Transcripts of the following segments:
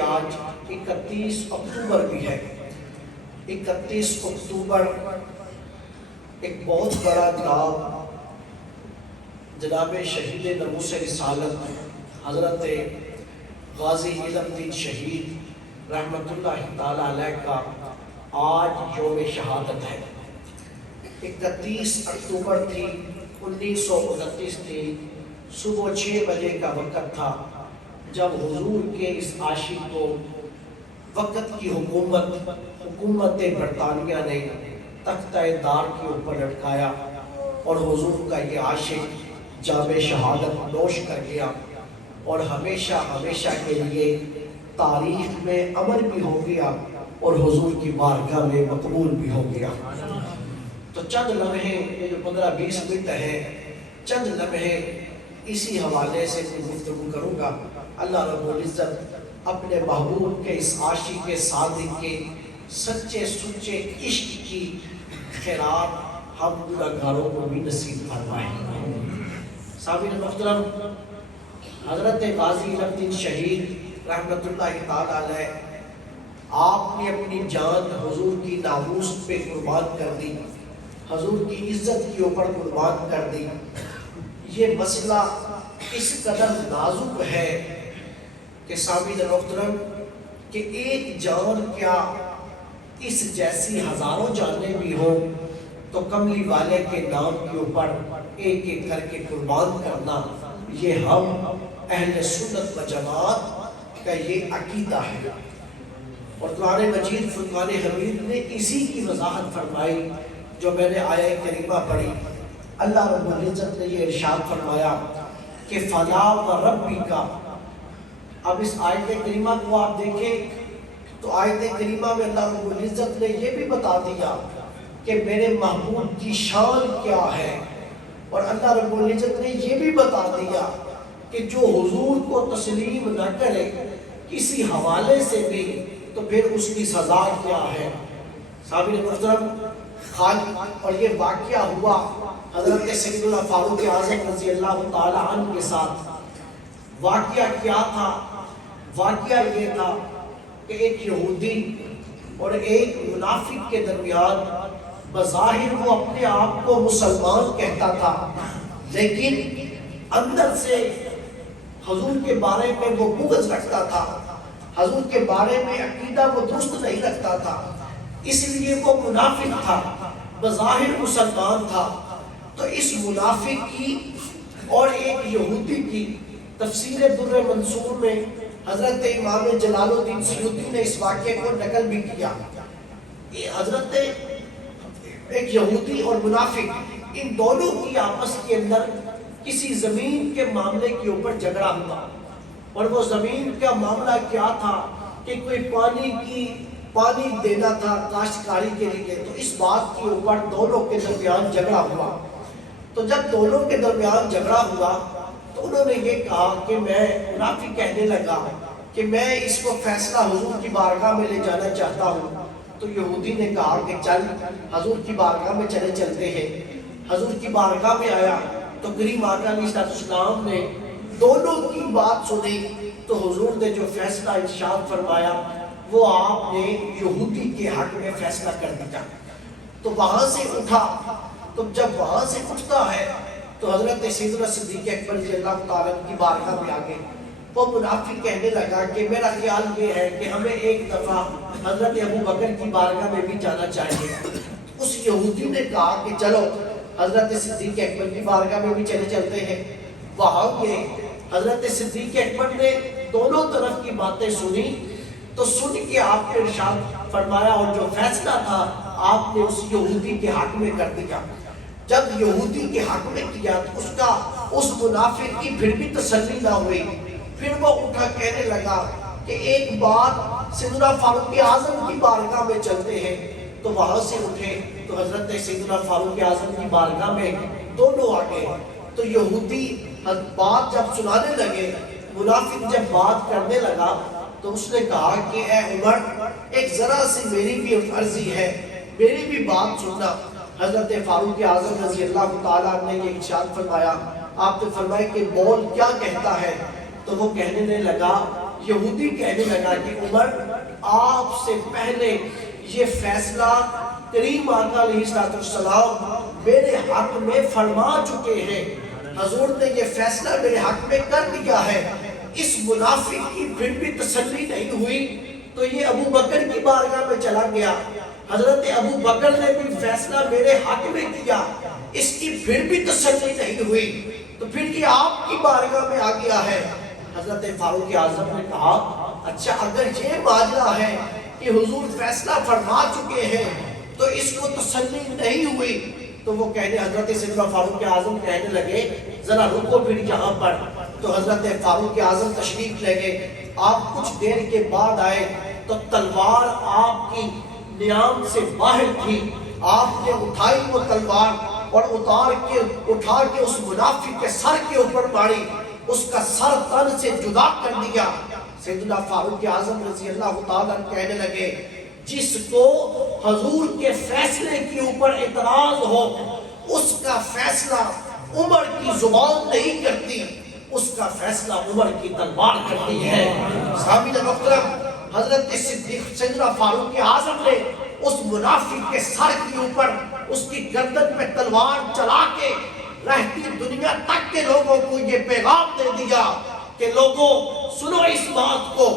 آج 31 اکتوبر بھی ہے۔ 31 اکتوبر ایک بہت بڑا نام جناب شہید ناموس رسالت حضرت غازی علم الدین شہید رحمت اللہ تعالیٰ علیہ کا آج یوم شہادت ہے۔ 31 اکتوبر تھی، 1929 تھی، صبح 6 بجے کا وقت تھا جب حضور کے اس عاشق کو وقت کی حکومت برطانیہ نے تختہ دار کے اوپر لٹکایا اور حضور کا یہ عاشق جام شہادت نوش کر گیا اور ہمیشہ ہمیشہ کے لیے تاریخ میں امر بھی ہو گیا اور حضور کی بارگاہ میں مقبول بھی ہو گیا۔ تو چند لمحے، یہ جو 15-20 منٹ ہیں، چند لمحے اسی حوالے سے گفتگو کروں گا۔ اللہ رب العزت اپنے محبوب کے اس عاشق صادق کے سچے سچے عشق کی خیرات ہم گنہگاروں کو بھی نصیب فرمائے۔ سامعین محترم، حضرت غازی علم الدین شہید رحمت اللہ تعالیٰ علیہ آپ نے اپنی جان حضور کی ناموس پہ قربان کر دی، حضور کی عزت کے اوپر قربان کر دی۔ یہ مسئلہ اس قدر نازک ہے کہ سامعین محترم کہ ایک جان کیا اس جیسی ہزاروں جانیں بھی ہوں تو کملی والے کے نام کے اوپر ایک ایک کر کے قربان کرنا، یہ ہم اہل سنت و جماعت کا یہ عقیدہ ہے۔ اور قرآن مجید فرقان حمید نے اسی کی وضاحت فرمائی جو میں نے آیہ کریمہ پڑھی۔ اللہ رب العزت نے یہ ارشاد فرمایا کہ فَلَا وَرَبِّكَ۔ اب اس آیت کریمہ کو آپ دیکھیں تو آیت کریمہ میں اللہ رب العزت نے یہ بھی بتا دیا کہ میرے محبوب کی شان کیا ہے، اور اللہ رب العزت نے یہ بھی بتا دیا کہ جو حضور کو تسلیم نہ کرے کسی حوالے سے بھی تو پھر اس کی سزا کیا ہے۔ سامعین محترم، اور یہ واقعہ ہوا حضرت سیدنا فاروق اعظم رضی اللہ تعالی عنہ کے ساتھ۔ واقعہ کیا تھا؟ واقعہ یہ تھا کہ ایک یہودی اور ایک منافق کے درمیان بظاہر وہ اپنے آپ کو مسلمان کہتا تھا، لیکن اندر سے حضور کے بارے میں وہ بغض رکھتا تھا، حضور کے بارے میں عقیدہ وہ درست نہیں رکھتا تھا، اس لیے وہ منافق تھا، بظاہر مسلمان تھا۔ تو اس منافق کی اور ایک یہودی کی تفسیر در منصور میں حضرت امام جلال الدین سیوطی نے اس واقعے کو نقل بھی کیا۔ حضرت ایک یہودی اور منافق، ان دونوں کی آپس کے اندر کسی زمین کے معاملے کے اوپر جھگڑا ہوا، اور وہ زمین کا معاملہ کیا تھا کہ کوئی پانی دینا تھا کاشتکاری کے لیے۔ تو اس بات کے اوپر دونوں کے درمیان جھگڑا ہوا۔ تو جب دونوں کے درمیان جھگڑا ہوا تو انہوں نے یہ کہا کہ منافق کہنے لگا کہ میں اس کو فیصلہ حضور کی بارگاہ میں لے جانا چاہتا ہوں۔ تو یہودی نے کہا کہ چل حضور کی بارگاہ میں چلتے ہیں۔ حضور کی بارگاہ میں آیا تو کریم آقا علیہ السلام نے دونوں کی بات سنی، تو حضور نے جو فیصلہ ارشاد فرمایا وہ آپ نے یہودی کے حق میں فیصلہ کر دیا۔ تو وہاں سے اٹھا، تو جب وہاں سے اٹھتا ہے تو حضرت سیدنا صدیق اکبر رضی اللہ تعالیٰ کی بارگاہ میں آگے وہ منافق کہنے لگا کہ میرا خیال یہ ہے کہ ہمیں ایک دفعہ حضرت ابوبکر کی بارگاہ میں بھی جانا چاہیے۔ اس یہودی نے کہا کہ چلو حضرت صدیق اکبر کی بارگاہ میں بھی چلتے ہیں۔ وہاں گئے، حضرت صدیق اکبر نے دونوں طرف کی باتیں سنی، تو سن کے آپ نے ارشاد فرمایا اور جو فیصلہ تھا آپ نے اس یہودی کے حق میں کر دیا۔ جب یہودی کے حق میں کیا تو اس منافق کی پھر بھی تسلی نہ ہوئی، پھر وہ اٹھا کہنے لگا کہ ایک بات سیدنا فاروق اعظم کی بارگاہ میں چلتے ہیں۔ تو وہاں سے اٹھے تو حضرت سیدنا فاروق اعظم کی بارگاہ میں دونوں آگے۔ تو یہودی بات جب سنانے لگے، منافق جب بات کرنے لگا تو اس نے کہا کہ اے عمر، ایک ذرا سی میری بھی عرضی ہے، میری بھی بات سننا۔ حضرت فاروق اعظم رضی اللہ تعالیٰ نے یہ ارشاد فرمایا، آپ نے فرمایا کہ بول کیا کہتا ہے؟ تو وہ کہنے لگا یہودی کہنے لگا کہ عمر آپ سے پہلے یہ فیصلہ کریم آقا علیہ السلام میرے حق میں فرما چکے ہیں، حضور نے یہ فیصلہ میرے حق میں کر دیا ہے۔ اس منافق کی پھر بھی تسلی نہیں ہوئی تو یہ ابو بکر کی بارگاہ میں چلا گیا، حضرت ابو بکر نے بھی فیصلہ میرے حق میں کیا، اس کی پھر بھی تسلی نہیں ہوئی تو پھر یہ آپ کی بارگاہ میں آ گیا ہے۔ حضرت فاروق اعظم نے کہا اچھا اگر یہ ماجرا ہے کہ حضور فیصلہ فرما چکے ہیں تو اس کو تسلی نہیں ہوئی، تو وہ کہنے حضرت سیدنا فاروق اعظم کہنے لگے ذرا رکو پھر یہاں پر۔ تو حضرت فاروق اعظم تشریف لے گئے، آپ کچھ دیر کے بعد آئے تو تلوار آپ کی نیام سے باہر تھی، آپ نے اٹھائی وہ تلوار اور اٹھا کے اس منافق کے سر کے اوپر ماری، اس کا سر تن سے جدا کر دیا۔ سیدنا فاروق اعظم رضی اللہ تعالیٰ کہنے لگے جس کو حضور کے فیصلے کے اوپر اعتراض ہو اس کا فیصلہ عمر کی زبان نہیں کرتی، اس کا فیصلہ عمر کی تلوار کرتی ہے۔ سامعین محترم، حضرت صدیق سیدنا فاروق اعظم نے اس منافق کے سر کے اوپر اس کی گردن پہ تلوار چلا کے رہتی دنیا تک کے لوگوں کو یہ پیغام دے دیا کہ لوگوں سنو اس بات کو،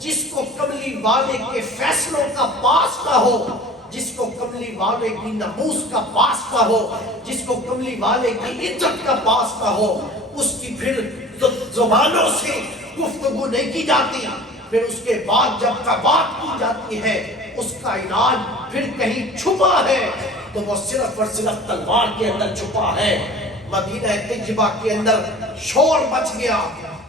جس کو کملی والے کے فیصلوں کا واسطہ ہو، جس کو کملی والے کی ناموس کا واسطہ ہو، جس کو کملی والے کی عزت کا واسطہ ہو، اس کی پھر زبانوں سے گفتگو نہیں کی جاتی، پھر اس کے بعد جب بات کی جاتی ہے اس کا علاج پھر کہیں چھپا ہے تو وہ صرف اور صرف تلوار کے اندر چھپا ہے۔ مدینہ طیبہ کے اندر شور مچ گیا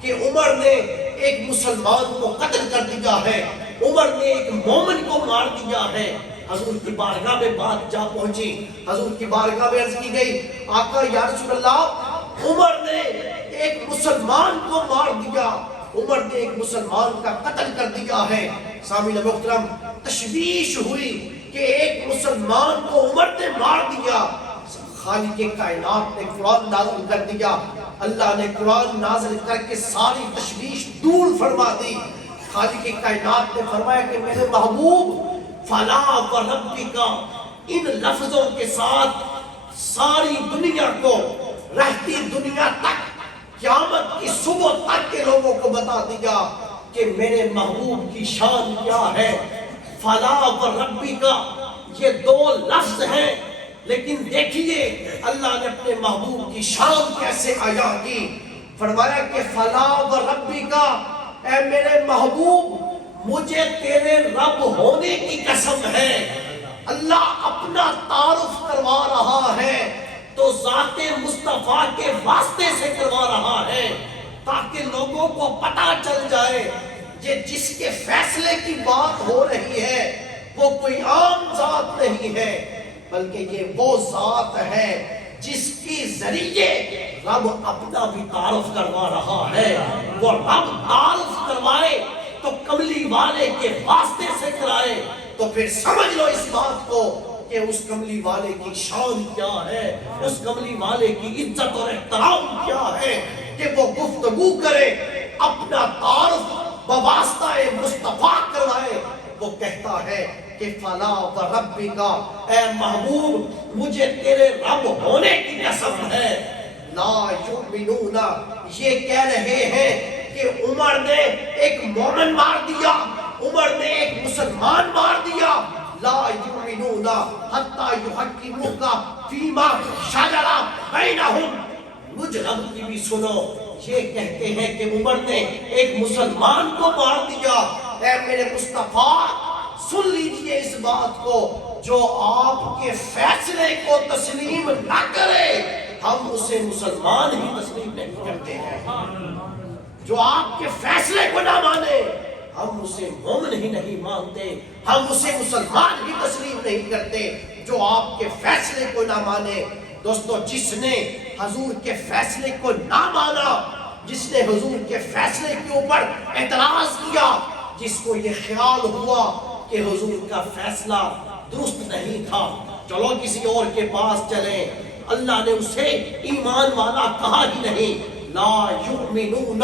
کہ عمر نے ایک مسلمان کو قتل کر دیا ہے، عمر نے ایک مومن کو مار دیا ہے۔ حضور کی بارگاہ میں بات جا پہنچی، حضور کی بارگاہ میں عرض کی گئی آقا یا رسول اللہ عمر نے ایک مسلمان کو مار دیا، عمر نے ایک مسلمان کا قتل کر دیا ہے۔ سامعین محترم، تشویش ہوئی کہ ایک مسلمان کو عمر نے مار دیا۔ خالق کائنات نے قرآن نازل کر دیا، اللہ نے قرآن نازل کر کے ساری تشویش دور فرما دی۔ خالق کائنات نے فرمایا کہ میرے محبوب فلا وربک، ان لفظوں کے ساتھ ساری دنیا کو، رہتی دنیا تک، قیامت کی صبح تک کے لوگوں کو بتا دیا کہ میرے محبوب کی شان کیا ہے۔ فلا وربک یہ دو لفظ ہیں، لیکن دیکھیے اللہ نے اپنے محبوب کی شان کیسے آیا کی۔ فرمایا کہ فلا وربک، اے میرے محبوب مجھے تیرے رب ہونے کی قسم ہے۔ اللہ اپنا تعارف کروا رہا ہے تو ذات مصطفیٰ کے واسطے سے کروا رہا ہے تاکہ لوگوں کو پتہ چل جائے یہ جس کے فیصلے کی بات ہو رہی ہے وہ کوئی عام ذات نہیں ہے، بلکہ یہ وہ ذات ہے جس کی ذریعے رب اپنا بھی تعارف کروا رہا ہے۔ وہ رب تعارف کروائے تو کملی والے کے واسطے سے کرائے تو پھر سمجھ لو اس بات کو کہ اس کملی والے کی شان کیا ہے، اس کملی والے کی عزت اور احترام کیا ہے کہ وہ گفتگو کرے، اپنا تعارف بواسطہ مصطفیٰ کروائے۔ وہ کہتا ہے کہ فلا وربک، اے محبوب مجھے تیرے رب ہونے کی قسم ہے۔ لا یؤمنون، یہ کہہ رہے ہیں کہ عمر نے ایک مومن مار دیا، عمر نے ایک مسلمان مار دیا۔ لا یؤمنون حتی یحکموک فیما شجر بینہم، مجھ رب کی بھی سنو، یہ کہتے ہیں کہ عمر نے ایک مسلمان کو مار دیا۔ اے میرے مصطفیٰ سن لیجئے اس بات کو، جو آپ کے فیصلے کو تسلیم نہ کرے ہم اسے مسلمان ہی تسلیم نہیں کرتے ہیں۔ جو آپ کے فیصلے کو نہ مانے ہم اسے مومن ہی نہیں مانتے، ہم اسے مسلمان ہی تسلیم نہیں کرتے۔ جو آپ کے فیصلے کو نہ مانے، دوستو جس نے حضور کے فیصلے کو نہ مانا، جس نے حضور کے فیصلے کے اوپر اعتراض کیا، جس کو یہ خیال ہوا کہ حضور کا فیصلہ درست نہیں تھا، چلو کسی اور کے پاس چلیں، اللہ نے اسے ایمان والا کہا ہی نہیں۔ لا یؤمنون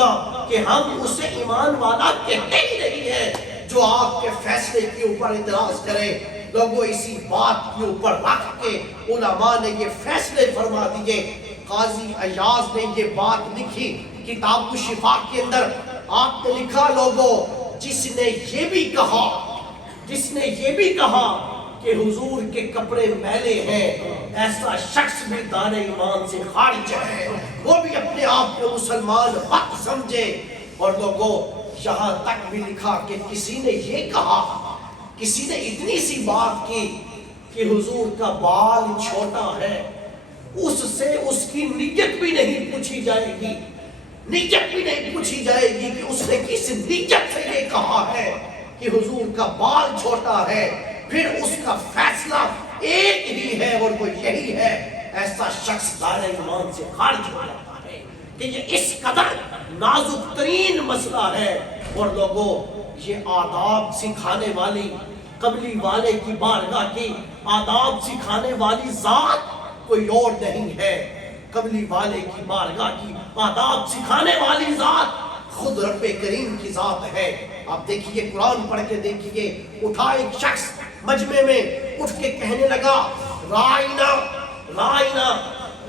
کہ ہم اسے ایمان والا کہتے ہی نہیں ہیں جو آپ کے فیصلے کے اوپر اعتراض کرے۔ لوگوں اسی بات کے اوپر رکھ کے علماء نے یہ فیصلے فرما دیے۔ قاضی ایاز نے یہ بات لکھی کتاب الشفا کے اندر، آپ نے لکھا لوگوں جس نے یہ بھی کہا کہ حضور کے کپڑے میلے ہیں، ایسا شخص بھی دار ایمان سے خارج ہے، وہ بھی اپنے آپ کو مسلمان مت سمجھے۔ اور لوگوں یہاں تک بھی لکھا کہ کسی نے یہ کہا، کسی نے اتنی سی بات کی کہ حضور کا بال چھوٹا ہے، اس سے اس کی نیت بھی نہیں پوچھی جائے گی، نیت بھی نہیں پوچھی جائے گی کہ اس نے کس نیت سے یہ کہا ہے کہ حضور کا بال چھوٹا ہے، پھر اس کا فیصلہ ایک ہی ہے اور وہ یہی ہے، ایسا شخص دائرہ ایمان سے خارج ہو جاتا ہے۔ کہ یہ اس قدر نازک ترین مسئلہ ہے۔ اور لوگوں یہ آداب سکھانے والی، قبلی والے کی بارگاہ کی آداب سکھانے والی ذات کوئی اور نہیں ہے، قبلی والے کی بارگاہ کی آداب سکھانے والی ذات خود رب کریم کی ذات ہے۔ آپ دیکھیے قرآن پڑھ کے دیکھیے، اٹھا ایک شخص مجمع میں اٹھ کے کہنے لگا رائنا رائنا،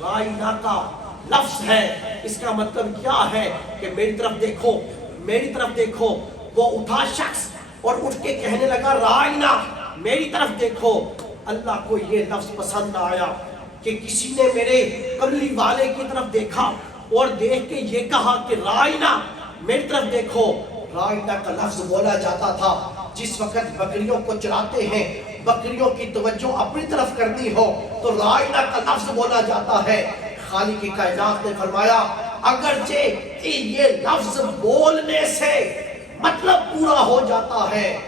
رائنا کا لفظ ہے، اس کا مطلب کیا ہے کہ میری طرف دیکھو، میری طرف دیکھو۔ وہ اٹھا شخص اور اٹھ کے کہنے لگا رائنا، میری طرف دیکھو۔ اللہ کو یہ لفظ پسند نہ آیا کہ کسی نے میرے قبلی والے کی طرف دیکھا اور دیکھ کے یہ کہا کہ رائنا، میری طرف دیکھو۔ رائنا کا لفظ بولا جاتا تھا جس وقت بکریوں کو چراتے ہیں، بکریوں کی توجہ اپنی طرف کرنی ہو تو رائنا کا لفظ بولا جاتا ہے۔ خالق کائنات نے فرمایا اگرچہ یہ لفظ بولنے سے مطلب پورا ہو جاتا ہے،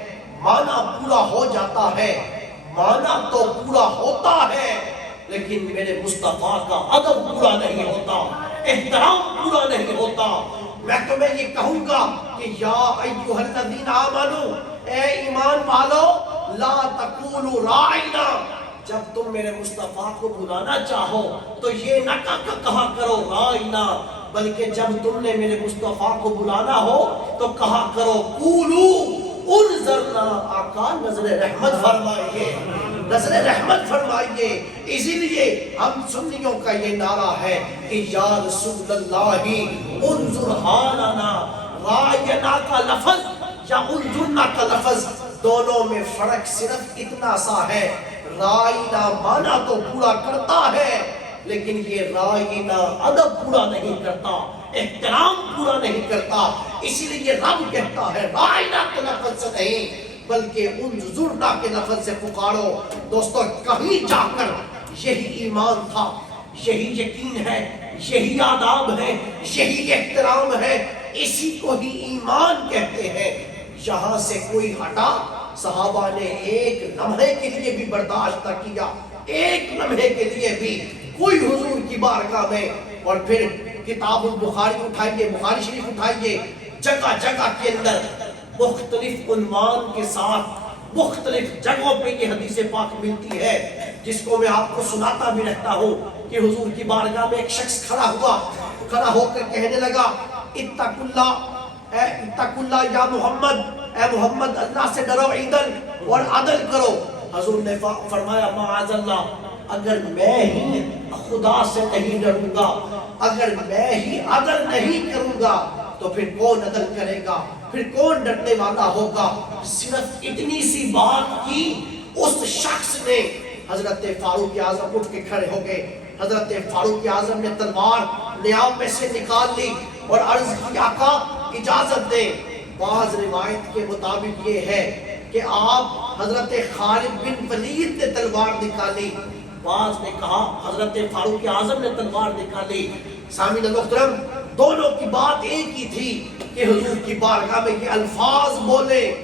معنی پورا ہو جاتا ہے، معنی تو پورا ہوتا ہے، لیکن میرے مصطفیٰ کا ادب پورا نہیں ہوتا، احترام پورا نہیں ہوتا۔ میں تمہیں یہ کہوں گا کہ یا ایھا الذین آمنو، اے ایمان والو، لا تقولوا راعنا، جب تم میرے مصطفیٰ کو بلانا چاہو تو یہ نہ کہا کرو رائنا، بلکہ جب تم نے میرے مصطفیٰ کو بلانا ہو تو کہا کرو قولو انظرنا، آقا نظر رحمت فرمائیے، نظر رحمت فرمائیے۔ اسی لیے ہم سنیوں کا یہ نعرہ ہے کہ یا رسول اللہ انظر حالنا، رائنا کا لفظ یا انظرنا کا لفظ دونوں میں فرق صرف اتنا سا ہے، رائنا معنی تو پورا کرتا ہے لیکن یہ رائنا ادب پورا نہیں کرتا، احترام پورا نہیں کرتا۔ اسی لیے رب کہتا ہے رائنا کے لفظ سے نہیں بلکہ انظرنا کے لفظ سے پکارو۔ دوستو کہیں جا کر یہی ایمان تھا، یہی یقین ہے، یہی آداب ہے، یہی احترام ہے، اسی کو ہی ایمان کہتے ہیں۔ یہاں سے کوئی ہٹا، صحابہ نے ایک لمحے کے لیے بھی برداشت نہ کیا، ایک لمحے کے لیے بھی کوئی حضور کی بارگاہ میں۔ اور پھر کتاب البخاری اٹھائیے، بخاری شریف اٹھائیے، جگہ جگہ کے اندر مختلف عنوان کے ساتھ مختلف جگہوں پہ یہ حدیث پاک ملتی ہے، جس کو میں آپ کو سناتا بھی رہتا ہوں کہ حضور کی بارگاہ میں ایک شخص کھڑا ہو کر کہنے لگا اتقوا اللہ یا محمد، اے محمد اللہ سے ڈرو، عدل اور عدل کرو۔ حضور نے فرمایا معاذ اللہ، اگر میں ہی خدا سے نہیں ڈروں گا، اگر میں ہی عدل نہیں کروں گا تو پھر کون عدل کرے گا، پھر کون ڈرنے والا ہوگا۔ صرف اتنی سی بات کی اس شخص نے، حضرت فاروق اعظم اٹھ کے کھڑے ہو گئے۔ حضرت فاروق اعظم نے تلوار نیام میں سے نکال لی اور عرض کی آقا اجازت دیں۔ بعض روایت کے مطابق یہ ہے کہ آپ حضرت خالد بن ولید نے تلوار نکالی، بعض نے کہا حضرت فاروق اعظم نے تلوار نکالی۔ سامعین محترم، دونوں کی بات ایک ہی تھی کہ حضور کی بارگاہ میں یہ الفاظ بولے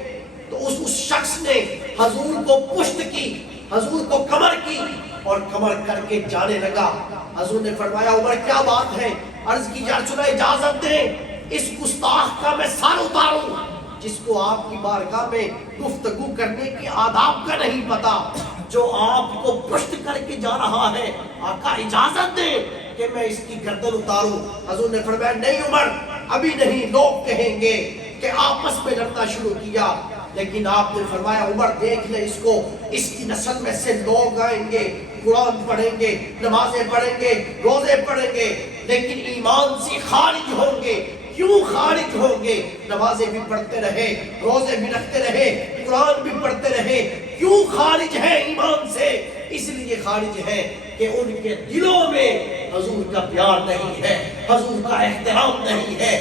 تو اس شخص نے حضور کو پشت کی، حضور کو کمر کی اور کمر کر کے جانے لگا۔ حضور نے فرمایا عمر کیا بات ہے؟ عرض کی یا رسول اللہ اجازت دیں اس گستاخ کا میں سر اتاروں جس کو آپ کی بارگاہ میں گفتگو کرنے کی آداب کا نہیں پتا، جو آپ کو پشت کر کے جا رہا ہے، آقا اجازت دیں کہ میں اس کی گردن اتاروں۔ حضور نے فرمایا نہیں عمر، ابھی نہیں، لوگ کہیں گے کہ آپس میں لڑنا شروع کیا، لیکن آپ نے فرمایا عمر دیکھ لے اس کو، اس کی نسل میں سے لوگ آئیں گے، قرآن پڑھیں گے، نمازیں پڑھیں گے، روزے پڑھیں گے، لیکن ایمان سے خارج ہوں گے۔ کیوں خارج ہوں گے؟ نمازیں بھی پڑھتے رہے، روزے بھی رکھتے رہے، قرآن بھی پڑھتے رہے، کیوں خارج ہے ایمان سے؟ اس لیے خارج ہے کہ ان کے دلوں میں حضور کا پیار نہیں ہے، حضور کا احترام نہیں ہے۔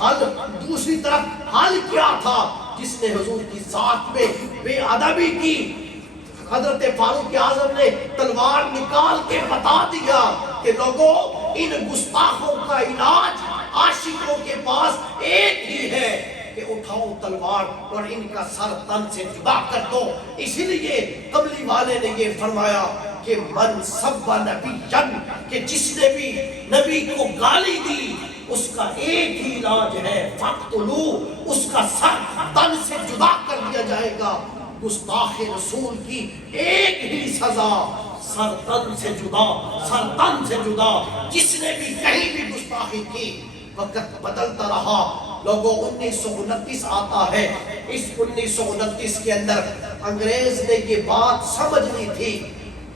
حل دوسری طرف حل کیا تھا؟ جس نے حضور کی ذات میں بے ادبی کی، حضرت فاروق اعظم نے تلوار نکال کے بتا دیا کہ لوگوں، ان گستاخوں کا علاج عاشقوں کے پاس ایک ہی ہے کہ اٹھاؤ تلوار اور ان کا سر تن سے جدا کر دو۔ اسی لیے قبلی والے نے یہ فرمایا کہ من سب نبی جن، کہ جس نے بھی نبی کو گالی دی اس کا ایک ہی علاج ہے، فقتلو، اس کا سر تن سے جدا کر دیا جائے گا۔ گستاخ رسول کی ایک ہی سزا، سر تن سے جدا، سر تن سے جدا۔ جس نے بھی کہیں بھی گستاخی کی، وقت بدلتا رہا، لوگوں 1929 آتا ہے، اس 1929 کے اندر انگریز نے یہ بات سمجھ لی تھی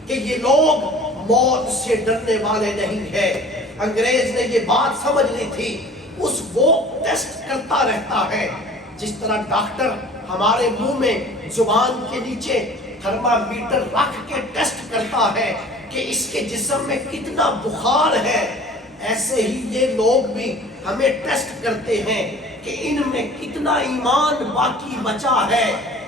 کہ یہ لوگ موت سے ڈرنے والے نہیں ہیں۔ انگریز نے یہ بات سمجھ لی تھی، اس وہ ٹیسٹ کرتا رہتا ہے جس طرح ڈاکٹر ہمارے منہ میں زبان کے نیچے تھرمامیٹر رکھ کے ٹیسٹ کرتا ہے کہ اس کے جسم میں کتنا بخار ہے، ایسے ہی یہ لوگ بھی ہمیں ٹیسٹ کرتے ہیں کہ ان میں کتنا ایمان باقی بچا ہے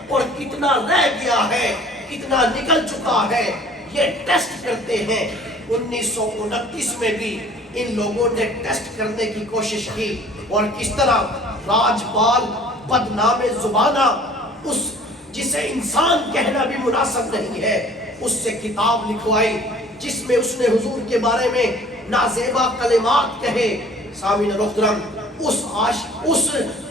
اور کتنا رہ گیا ہے، کتنا نکل چکا ہے، یہ ٹیسٹ کرتے ہیں۔ 1929 میں بھی ان لوگوں نے ٹیسٹ کرنے کی کوشش کی، اور کس طرح راجپال بدنام زبانہ، اس جسے انسان کہنا بھی مناسب نہیں ہے، اس سے کتاب لکھوائی جس میں اس نے حضور کے بارے میں نازیبا کلمات کہے۔ سامعین محترم، اس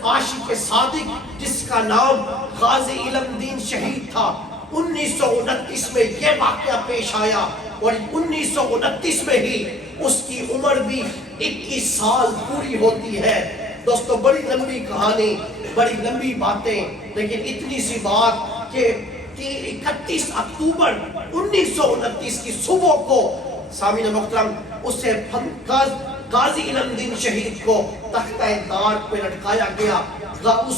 عاشق صادق جس کا نام غازی علم دین شہید تھا، 1929 میں یہ واقعہ پیش آیا، اور 1929 میں ہی اس کی عمر بھی 21 سال پوری ہوتی ہے۔ دوستو، بڑی لمبی کہانی، بڑی لمبی باتیں، لیکن اتنی سی بات کہ 31 اکتوبر 1929 کی صبح کو سامعین محترم اسے غازی علم دین شہید کو تختہ دار پہ لٹکایا گیا۔ اس